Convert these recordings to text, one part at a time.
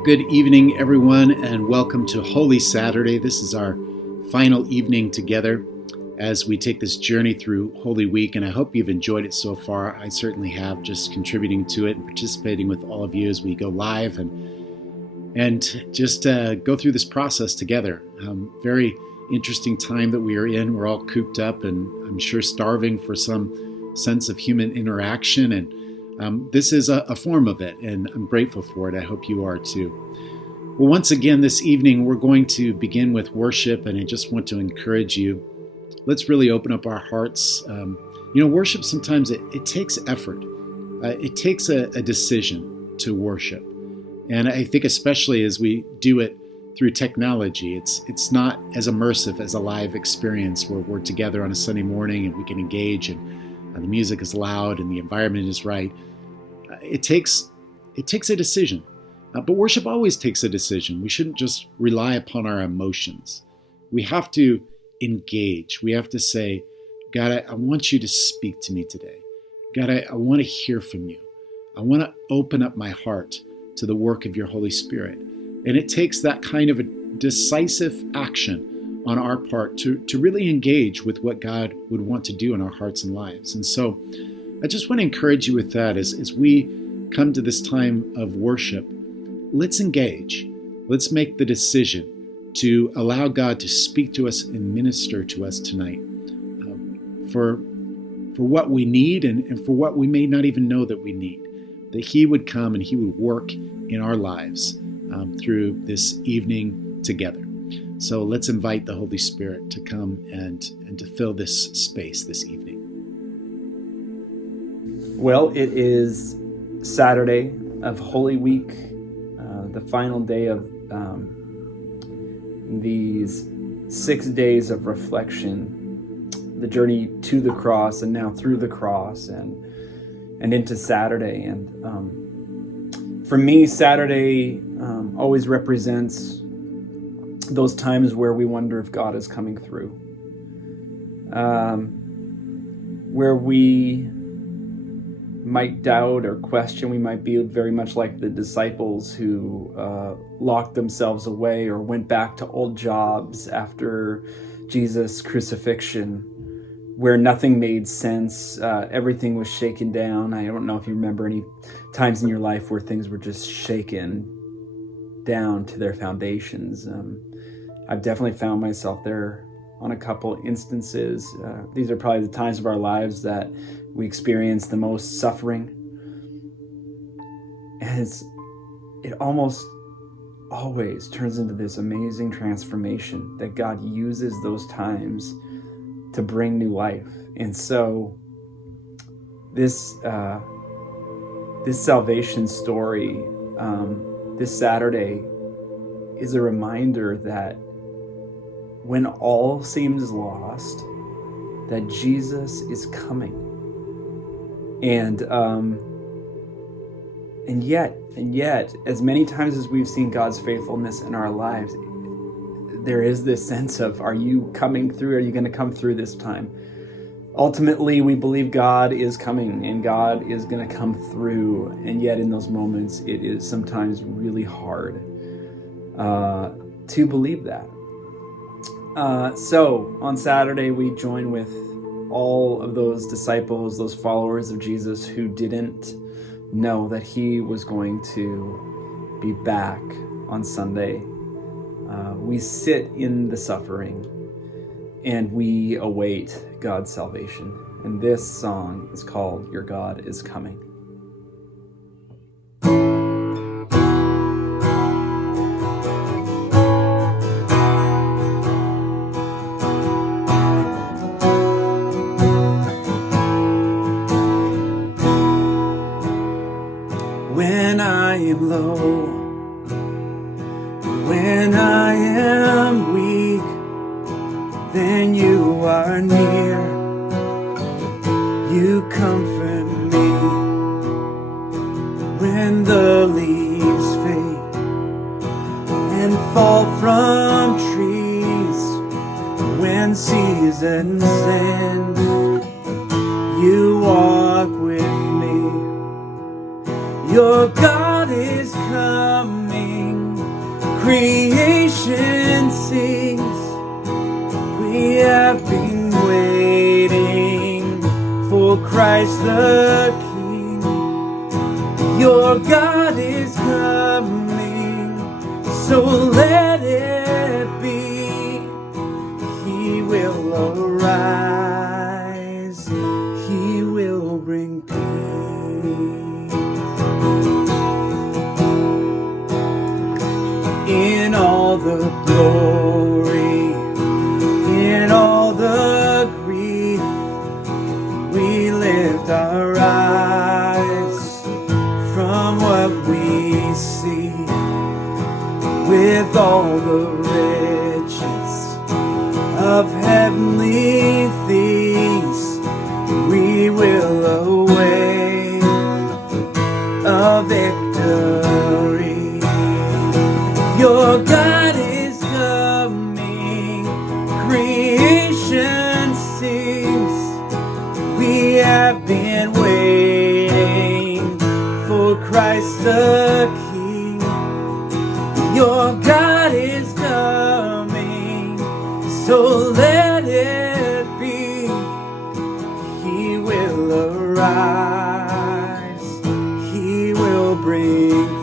Well, good evening, everyone, and welcome to Holy Saturday. This is our final evening together as we take this journey through Holy Week, and I hope you've enjoyed it so far. I certainly have, just contributing to it and participating with all of you as we go live and just go through this process together. Very interesting time that we are in. We're all cooped up and I'm sure starving for some sense of human interaction, and this is a form of it, and I'm grateful for it. I hope you are too. Well, once again, this evening, we're going to begin with worship, and I just want to encourage you. Let's really open up our hearts. Worship sometimes it takes effort. It takes a decision to worship. And I think especially as we do it through technology, it's not as immersive as a live experience where we're together on a Sunday morning and we can engage and the music is loud and the environment is right. It takes a decision, but worship always takes a decision. We shouldn't just rely upon our emotions. We have to engage. We have to say, God, I want you to speak to me today. God, I want to hear from you. I want to open up my heart to the work of your Holy Spirit. And it takes that kind of a decisive action on our part to really engage with what God would want to do in our hearts and lives. And so I just want to encourage you with that as we come to this time of worship. Let's engage. Let's make the decision to allow God to speak to us and minister to us tonight for what we need and for what we may not even know that we need. That He would come and He would work in our lives through this evening together. So let's invite the Holy Spirit to come and to fill this space this evening. Well, it is Saturday of Holy Week, the final day of these 6 days of reflection, the journey to the cross and now through the cross and into Saturday. And for me, Saturday always represents those times where we wonder if God is coming through, where we might doubt or question. We might be very much like the disciples who locked themselves away or went back to old jobs after Jesus' crucifixion, where nothing made sense. Everything was shaken down. I don't know if you remember any times in your life where things were just shaken down to their foundations. I've definitely found myself there on a couple instances. These are probably the times of our lives that we experience the most suffering. And it almost always turns into this amazing transformation that God uses those times to bring new life. And so this salvation story, this Saturday, is a reminder that when all seems lost, that Jesus is coming. And yet, as many times as we've seen God's faithfulness in our lives, there is this sense of, are you coming through? Are you going to come through this time? Ultimately, we believe God is coming and God is going to come through. And yet in those moments, it is sometimes really hard to believe that. So on Saturday, we join with all of those disciples, those followers of Jesus who didn't know that He was going to be back on Sunday. We sit in the suffering and we await God's salvation. And this song is called Your God is Coming. When I am low, when I am weak, then you are near. You comfort me. When the leaves fade and fall from trees, when seasons end, you walk with me. Your God is coming. Creation sings, we have been waiting for Christ the King. Your God is coming, so let it be. He will arise, He will bring peace. In all the glory, in all the grief, we lift our eyes from what we see. With all the riches of heavenly things, we will await a victory. Your God is coming, creation sings, we have been waiting for Christ the King. Your God is coming, so let it be. He will arise, He will bring peace.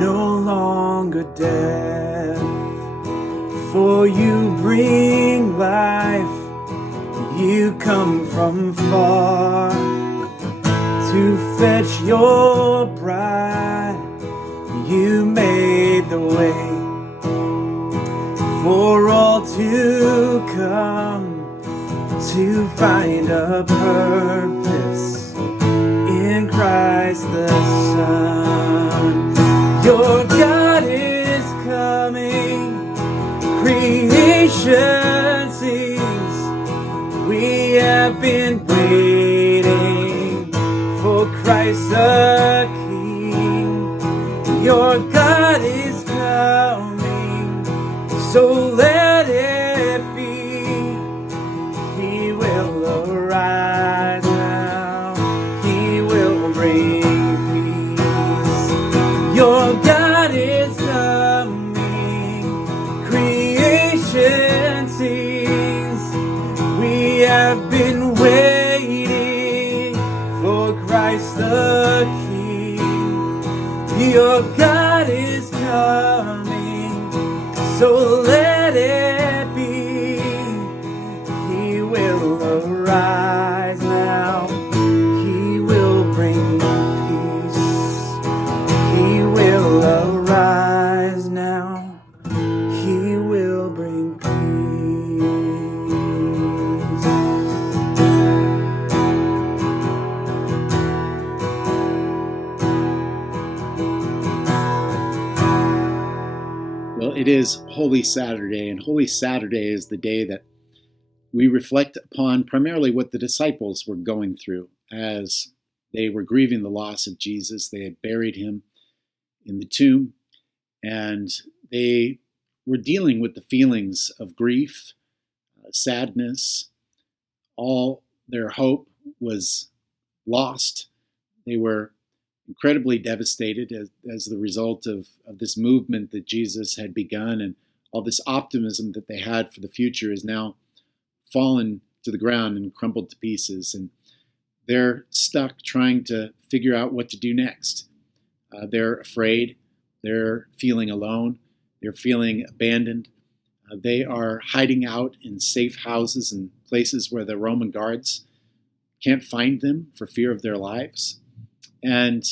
No longer death, for you bring life. You come from far to fetch your bride. You made the way for all to come, to find a purpose in Christ the Son. Your God is coming, creation sings, we have been waiting for Christ the King. Your God is coming, so let it be. He will arise now, He will bring peace. Your God is coming, creation sings, we have been waiting for Christ the King. Your God is coming, so let it be. He will arise now, He will bring peace. He will arise now, He will bring peace. Well, it is Holy Saturday, and Holy Saturday is the day that we reflect upon primarily what the disciples were going through as they were grieving the loss of Jesus. They had buried him in the tomb, and they were dealing with the feelings of grief, sadness. All their hope was lost. They were incredibly devastated as the result of this movement that Jesus had begun, and all this optimism that they had for the future is now fallen to the ground and crumbled to pieces. And they're stuck trying to figure out what to do next. They're afraid. They're feeling alone. They're feeling abandoned. They are hiding out in safe houses and places where the Roman guards can't find them for fear of their lives. And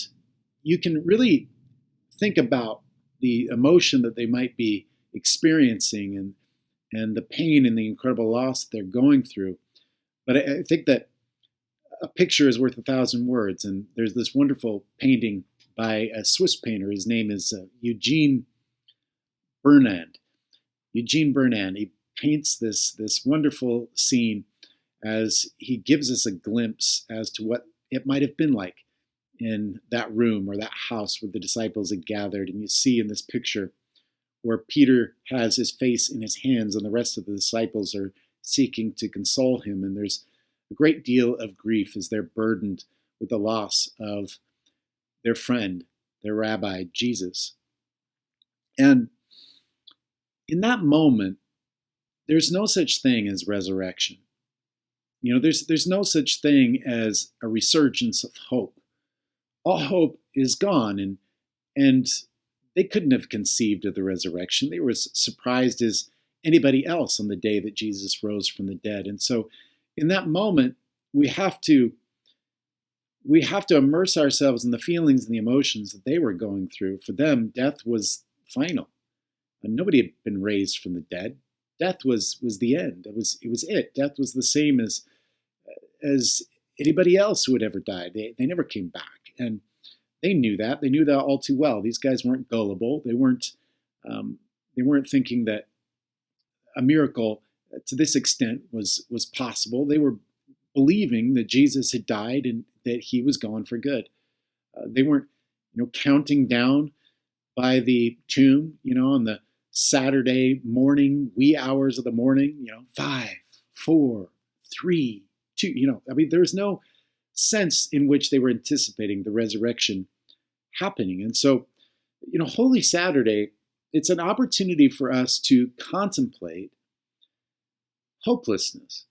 you can really think about the emotion that they might be experiencing and the pain and the incredible loss that they're going through. But I think that a picture is worth 1,000 words. And there's this wonderful painting by a Swiss painter. His name is Eugene Burnand. Eugene Burnand. He paints this wonderful scene as he gives us a glimpse as to what it might have been like in that room or that house where the disciples had gathered. And you see in this picture where Peter has his face in his hands and the rest of the disciples are seeking to console him. And there's a great deal of grief as they're burdened with the loss of their friend, their rabbi, Jesus. And in that moment, there's no such thing as resurrection. There's no such thing as a resurgence of hope. All hope is gone, and they couldn't have conceived of the resurrection. They were as surprised as anybody else on the day that Jesus rose from the dead. And so in that moment, we have to immerse ourselves in the feelings and the emotions that they were going through. For them, death was final. And nobody had been raised from the dead. Death was the end. It was it. Death was the same as anybody else who had ever died. They never came back. And they knew that. They knew that all too well. These guys weren't gullible. They weren't thinking that a miracle to this extent was possible. They were believing that Jesus had died and that he was gone for good. They weren't, counting down by the tomb, on the Saturday morning, wee hours of the morning, 5, 4, 3, 2, there's no sense in which they were anticipating the resurrection happening. And so, Holy Saturday, it's an opportunity for us to contemplate hopelessness,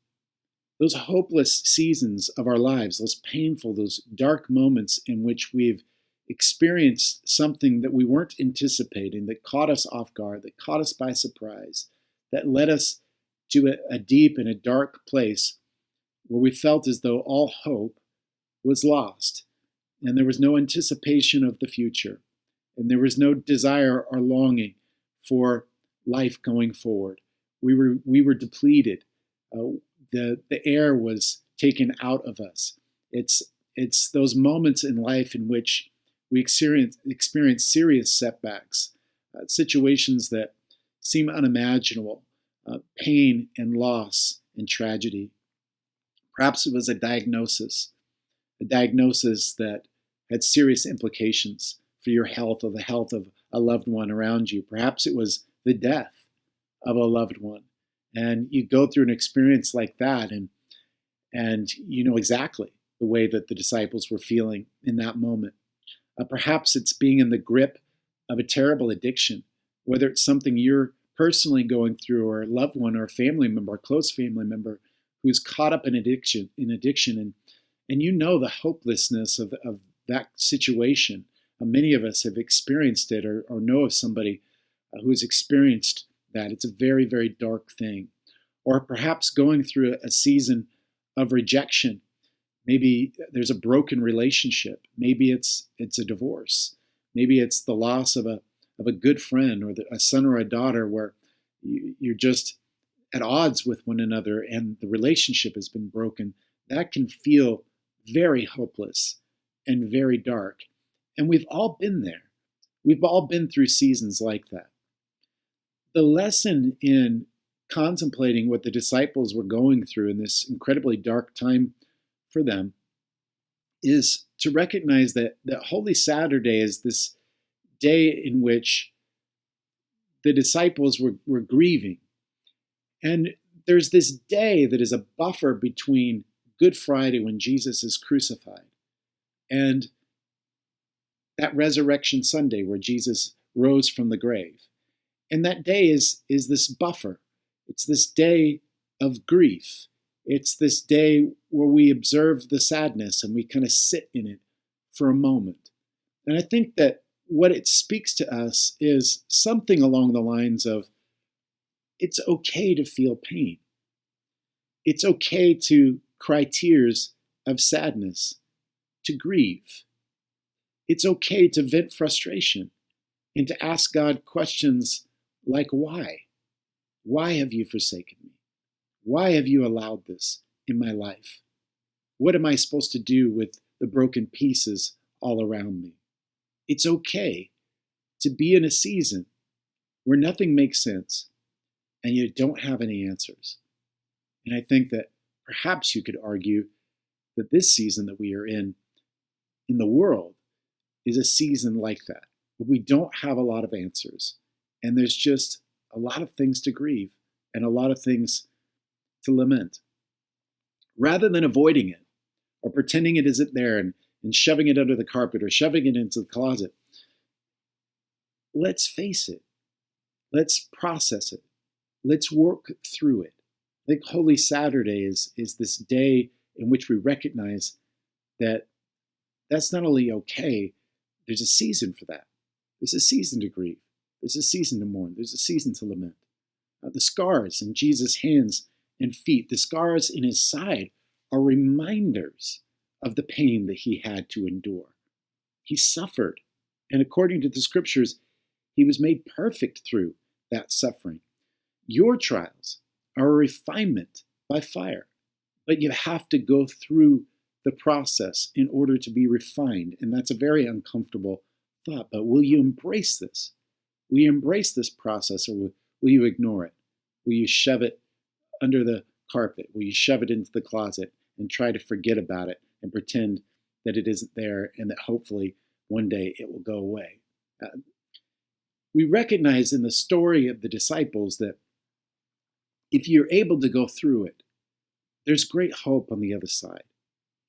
those hopeless seasons of our lives, those painful, those dark moments in which we've experienced something that we weren't anticipating, that caught us off guard, that caught us by surprise, that led us to a deep and a dark place where we felt as though all hope was lost, and there was no anticipation of the future, and there was no desire or longing for life going forward. We were depleted. The air was taken out of us. It's those moments in life in which we experience serious setbacks, situations that seem unimaginable, pain and loss and tragedy. Perhaps it was a diagnosis that had serious implications for your health or the health of a loved one around you. Perhaps it was the death of a loved one. And you go through an experience like that, and you know exactly the way that the disciples were feeling in that moment. Perhaps it's being in the grip of a terrible addiction, whether it's something you're personally going through, or a loved one, or a family member, a close family member who's caught up in addiction, and you know the hopelessness of that situation. Many of us have experienced it, or know of somebody who has experienced that. It's a very, very dark thing. Or perhaps going through a season of rejection. Maybe there's a broken relationship. Maybe it's a divorce. Maybe it's the loss of a good friend, or a son or a daughter where you're just at odds with one another and the relationship has been broken. That can feel very hopeless and very dark. And we've all been there. We've all been through seasons like that. The lesson in contemplating what the disciples were going through in this incredibly dark time for them is to recognize that Holy Saturday is this day in which the disciples were grieving. And there's this day that is a buffer between Good Friday, when Jesus is crucified, and that Resurrection Sunday where Jesus rose from the grave. And that day is this buffer. It's this day of grief. It's this day where we observe the sadness and we kind of sit in it for a moment. And I think that what it speaks to us is something along the lines of, it's okay to feel pain. It's okay to cry tears of sadness, to grieve. It's okay to vent frustration and to ask God questions like, why? Why have you forsaken me? Why have you allowed this in my life? What am I supposed to do with the broken pieces all around me? It's okay to be in a season where nothing makes sense and you don't have any answers. And I think that perhaps you could argue that this season that we are in in the world is a season like that. We don't have a lot of answers, and there's just a lot of things to grieve and a lot of things to lament. Rather than avoiding it or pretending it isn't there and shoving it under the carpet or shoving it into the closet, let's face it. Let's process it. Let's work through it. I think Holy Saturday is this day in which we recognize that that's not only okay, there's a season for that. There's a season to grieve. There's a season to mourn. There's a season to lament. The scars in Jesus' hands and feet, the scars in his side, are reminders of the pain that he had to endure. He suffered, and according to the scriptures, he was made perfect through that suffering. Your trials are a refinement by fire, but you have to go through the process in order to be refined, and that's a very uncomfortable thought. But will you embrace this? Will you embrace this process, or will you ignore it? Will you shove it under the carpet? Will you shove it into the closet and try to forget about it and pretend that it isn't there and that hopefully one day it will go away? We recognize in the story of the disciples that if you're able to go through it, there's great hope on the other side.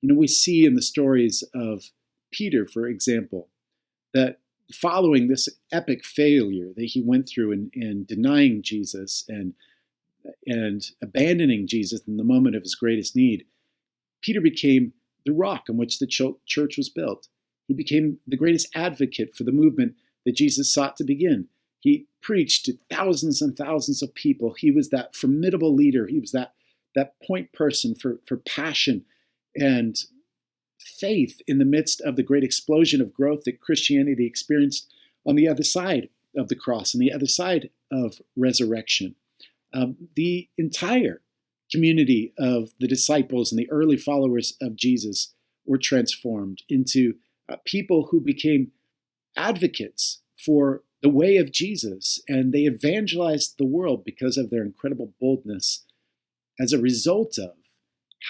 We see in the stories of Peter, for example, that following this epic failure that he went through in denying Jesus and abandoning Jesus in the moment of his greatest need, Peter became the rock on which the church was built. He became the greatest advocate for the movement that Jesus sought to begin. He preached to thousands and thousands of people. He was that formidable leader. He was that point person for passion and faith in the midst of the great explosion of growth that Christianity experienced on the other side of the cross and the other side of resurrection. The entire community of the disciples and the early followers of Jesus were transformed into people who became advocates for the way of Jesus, and they evangelized the world because of their incredible boldness as a result of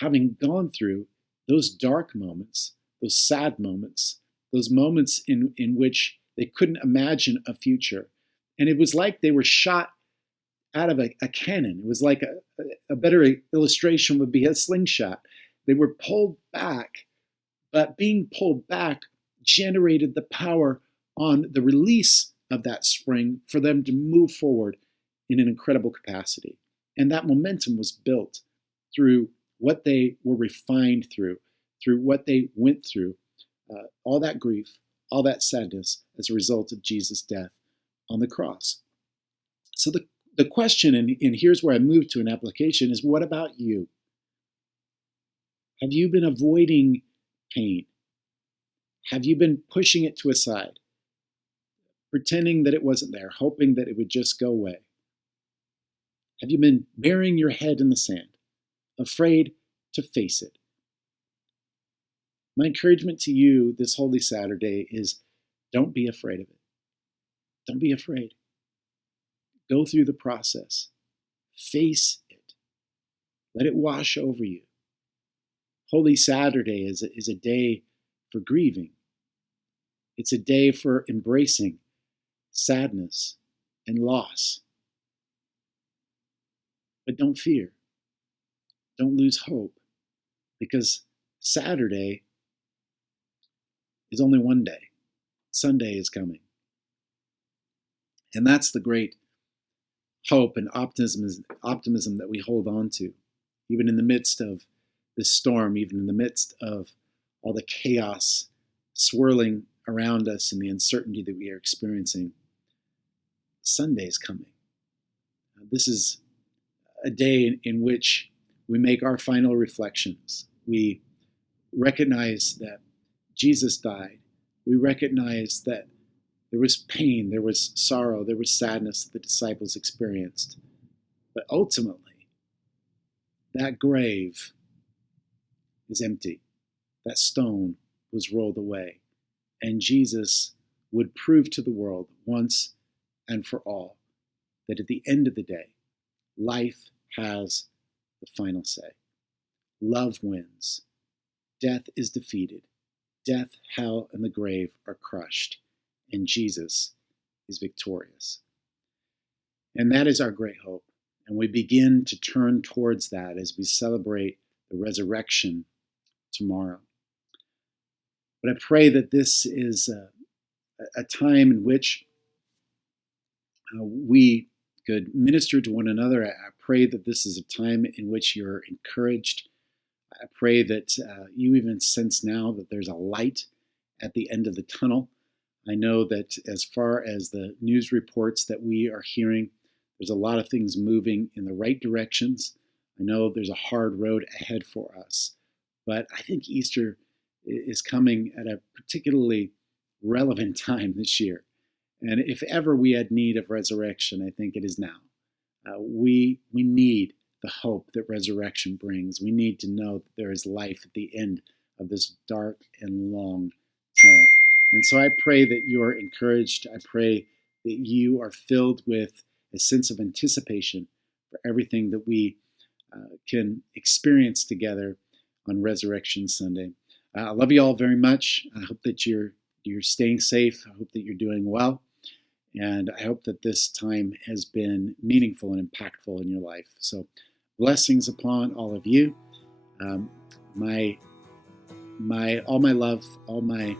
having gone through those dark moments, those sad moments, those moments in which they couldn't imagine a future. And it was like they were shot out of a cannon. It was like a better illustration would be a slingshot. They were pulled back, but being pulled back generated the power on the release of that spring for them to move forward in an incredible capacity. And that momentum was built through what they were refined through what they went through, all that grief, all that sadness as a result of Jesus' death on the cross. So the question, and here's where I move to an application, is what about you? Have you been avoiding pain? Have you been pushing it to a side, pretending that it wasn't there, hoping that it would just go away? Have you been burying your head in the sand, afraid to face it? My encouragement to you this Holy Saturday is don't be afraid of it. Don't be afraid. Go through the process. Face it. Let it wash over you. Holy Saturday is a day for grieving. It's a day for embracing sadness and loss. But don't fear. Don't lose hope, because Saturday is only one day. Sunday is coming. And that's the great hope and optimism that we hold on to, even in the midst of this storm, even in the midst of all the chaos swirling around us and the uncertainty that we are experiencing. Sunday is coming. This is a day in which we make our final reflections. We recognize that Jesus died. We recognize that there was pain, there was sorrow, there was sadness that the disciples experienced. But ultimately, that grave is empty. That stone was rolled away. And Jesus would prove to the world once and for all that at the end of the day, life has the final say. Love wins. Death is defeated. death, hell, and the grave are crushed, and Jesus is victorious. And that is our great hope. And we begin to turn towards that as we celebrate the resurrection tomorrow. But I pray that this is a time in which we could minister to one another. I pray that this is a time in which you're encouraged. I pray that you even sense now that there's a light at the end of the tunnel. I know that as far as the news reports that we are hearing, there's a lot of things moving in the right directions. I know there's a hard road ahead for us, but I think Easter is coming at a particularly relevant time this year. And if ever we had need of resurrection, I think it is now. We need the hope that resurrection brings. We need to know that there is life at the end of this dark and long tunnel. And so I pray that you are encouraged. I pray that you are filled with a sense of anticipation for everything that we can experience together on Resurrection Sunday. I love you all very much. I hope that you're staying safe. I hope that you're doing well. And I hope that this time has been meaningful and impactful in your life. So blessings upon all of you. All my love, all my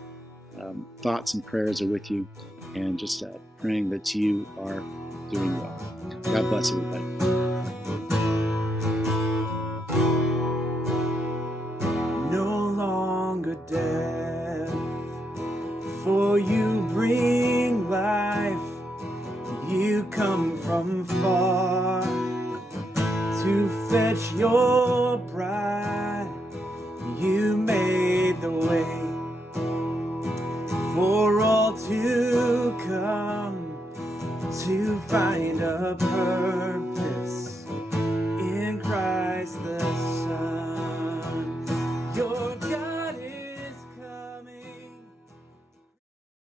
thoughts and prayers are with you. And just praying that you are doing well. God bless everybody. No longer death, for you bring life. You come from far to fetch your bride. You made the way for all to come, to find a purpose in Christ the Son.